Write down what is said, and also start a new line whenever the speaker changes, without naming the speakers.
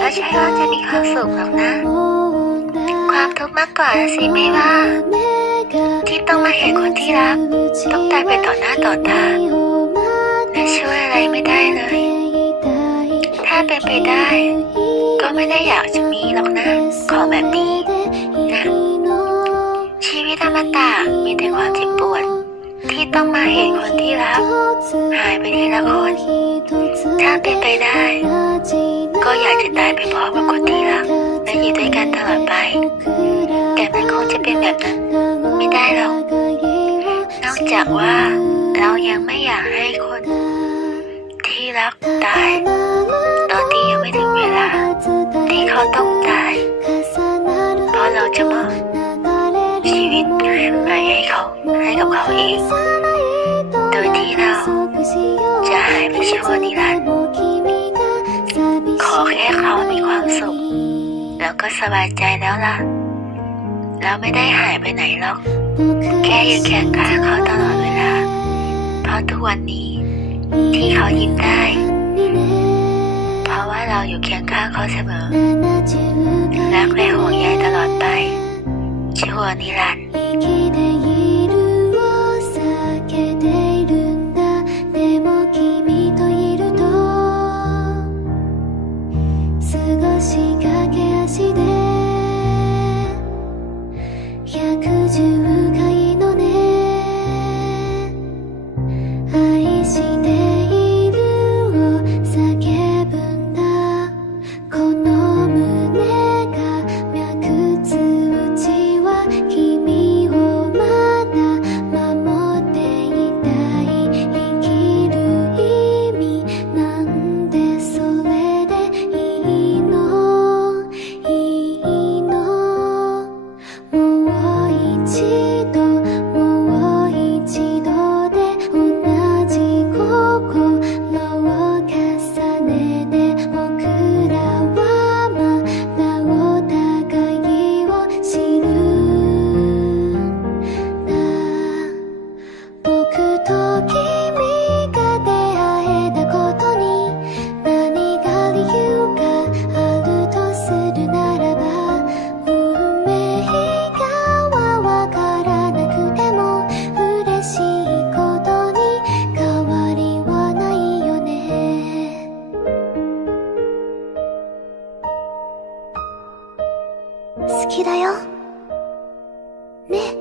ก็ใช่ว่าจะมีความสุขหรอกนะ ความทุกข์มากกว่านะสิไม่ว่า ที่ต้องมาเห็นคนที่รัก ต้องตายไปต่อหน้าต่อตาและช่วยอะไรไม่ได้เลย ถ้าเป็นไปได้ ก็ไม่ได้อยากจะมีหรอกนะ ของแบบนี้นะชีวิตอมตะมีแต่ความเจ็บปวด ที่ต้องมาเห็นคนที่รัก หายไปทีละคน ถ้าเป็นไปได้ ก็อยากจะตายไปพร้อมกับคนที่รักและอยู่ด้วยกันตลอดไป แต่มันคงจะเป็นแบบนั้นไม่ได้หรอก นอกจากว่าเรายังไม่อยากให้คน ที่รักตาย ตอนที่ยังไม่ถึงเวลา ที่เขาต้องตาย เพราะเราจะมอบชีวิตใหม่ให้เขาให้กับเขาเอง โดยที่เรา จะหายไปชั่วนิรันดร์ขอแค่เขามีความสุข แล้วก็สบายใจแล้วล่ะเราไม่ได้หายไปไหนหรอก แค่อยู่เคียงข้างเขาตลอดเวลา เพราะทุกวันนี้ที่เขายิ้มได้ เพราะว่าเราอยู่เคียงข้างเขาเสมอ รักและห่วงใยตลอดไปชั่วนิรันดร์
して好きだよ。ね。